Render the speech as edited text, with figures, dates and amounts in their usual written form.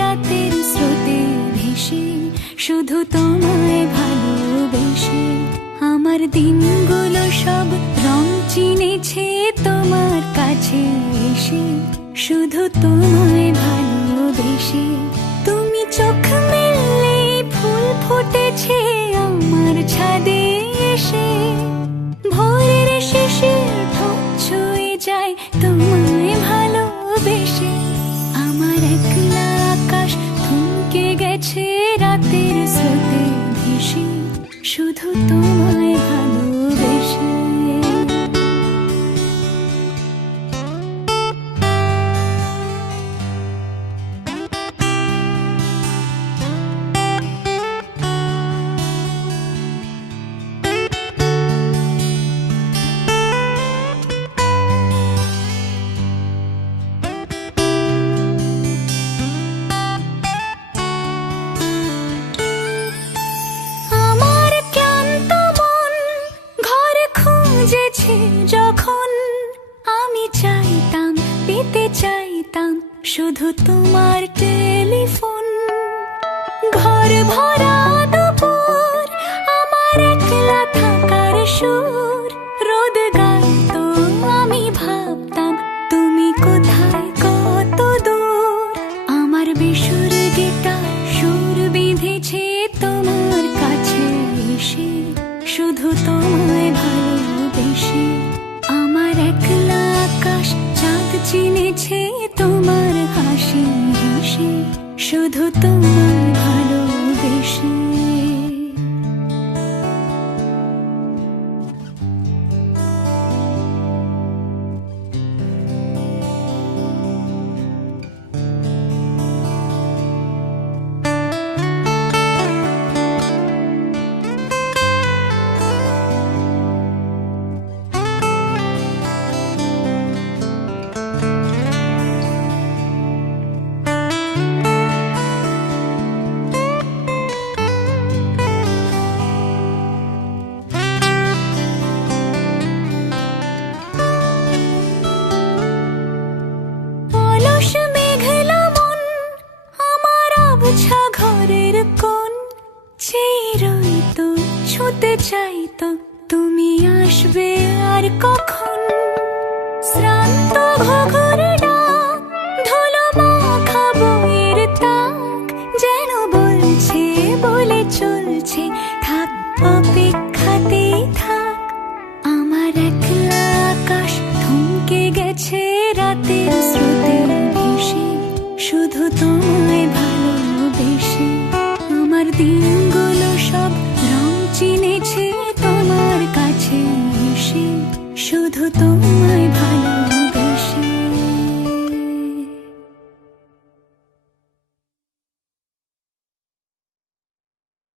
রাতের স্রোতে ভেসে, শুধু তোমায় ভালোবেসে। আমার দিনগুলো সব রং চিনেছে তোমার কাছে এসে, শুধু তোমায় ভালোবেসে। তুমি চোখ মেললে ফুল ফুটেছে আমার ছাদে এসে, ভোরের শিশির ঠোঁট ছুঁয়ে যায় তোমায় ভালোবেসে। আমার একলা আকাশ থমকে গেছে রাতের স্রোতে ভেসে, শুধু তোমায় ভালোবেসে। যখন আমি চাইতাম, পেতে চাইতাম শুধু তোমার টেলিফোন। ঘর ভরা দুপুর, আমার একলা থাকার সুর, রোদ গাইতো আমি ভাবতাম তুমি কোথায় কত দূর। আমার বেসুর গিটার সুর বিঁধেছে তোমার কাছে এসে, শুধু তোমায় ভালোবেসে। আমার একলা আকাশ চাঁদ চিনেছে তোমার হাসি হেসে, শুধু তোমায় ভালোবেসে। ঘরের কোণ চেয়ে রইতো, ছুঁতে চাইতো তুমি আসবে আর কখন। শ্রান্ত ঘুঘুর ডাক, ধুলো মাখা বইয়ের তাক, যেন বলছে বলে চলছে থাক অপেক্ষাতেই থাক। আমার একলা আকাশ থমকে গেছে রাতের স্রোতে ভেসে, শুধু তোমায় ভালোবেসে। আমার দিনগুলো সব রং চিনেছে তোমার কাছে এসে, শুধু তোমায় ভালো